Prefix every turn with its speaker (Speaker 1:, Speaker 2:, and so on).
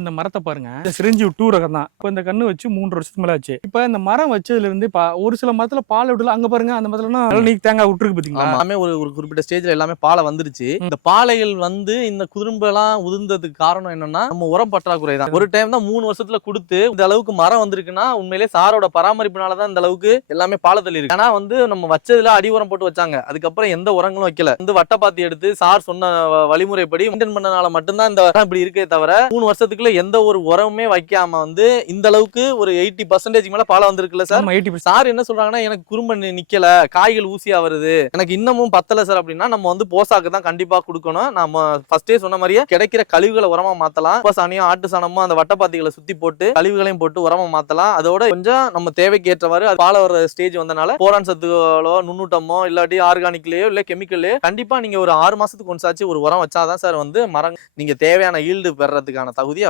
Speaker 1: இந்த மரத்தை பாருங்க. இந்த சிரிஞ்சு டூ ரகம் தான் இப்போ இந்த கண்ணு வச்சு மூன்று வருஷத்துக்கு மேல ஆச்சு. இப்போ இந்த மரம் வச்சதுல இருந்து ஒரு சில மரத்துல பால் விடல. அங்க பாருங்க அந்த மரத்துல நீ தேங்காய் விட்டுருக்கு பாத்தீங்களா?
Speaker 2: எல்லாமே ஒரு ஒரு குறிப்பிட்ட ஸ்டேஜ்ல எல்லாமே பாலை வந்துருச்சு. இந்த பாலைகள் வந்து இந்த குதும்பெல்லாம் உதிர்ந்ததுக்கு காரணம் என்னன்னா நம்ம உரம் பற்றாக்குறை தான் ஒரு டைம் தான் மூணு வருஷத்துல கொடுத்து இந்த அளவுக்கு மரம் வந்திருக்குன்னா உண்மையிலேயே சாரோட பராமரிப்புனால தான் இந்த அளவுக்கு எல்லாமே பாலை தள்ளி இருக்கு. ஆனா வந்து நம்ம வச்சதுல அடி உரம் போட்டு வச்சாங்க. அதுக்கப்புறம் எந்த உரங்களும் வைக்கல. வந்து வட்டப்பாத்தி எடுத்து சார் சொன்ன வழிமுறைப்படி மெயின்டைன் பண்ணனால மட்டும்தான் இந்த இப்படி இருக்கே தவிர மூணு வருஷத்துக்குள்ள எந்த ஒரு உரமுமே வைக்காம வந்து இந்த அளவுக்கு ஒரு எயிட்டி பர்சன்டேஜ் மேல பாலை வந்திருக்குல்ல சார்?
Speaker 1: எயிட்டி
Speaker 2: சார் என்ன சொல்றாங்கன்னா எனக்கு குறும்ப நிக்கல காய்கள் ஊசியா வருது. எனக்கு இன்னமும் பத்தல சார் அப்படின்னா நம்ம வந்து போசாக்கு தான் கண்டிப்பா கொடுக்கணும். நம்ம ஃபர்ஸ்டே சொன்ன மாதிரியே கிடைக்கிற கழிவுகளை உரமா மாத்தலாம். உப்ப சாணியும் ஆட்டு சாணமும் அந்த வட்டப்பாத்திகளை சுத்தி போட்டு கழிவுகளையும் போட்டு உரமா மாத்தலாம். அதோட கொஞ்சம் நம்ம தேவைக்கு ஏற்றவாறு அது பால வர ஸ்டேஜ் வந்தனால போரான் சத்துகளோ நுண்ணூட்டமோ இல்லாட்டி ஆர்கானிக்லயோ இல்ல கெமிக்கல்லையோ கண்டிப்பா நீங்க ஒரு ஆறு மாசத்துக்கு ஒன்சாச்சு ஒரு உரம் வச்சாதான் சார் வந்து மரம் நீங்க தேவையான ஈல்டு பெறறதுக்கான தகுதியை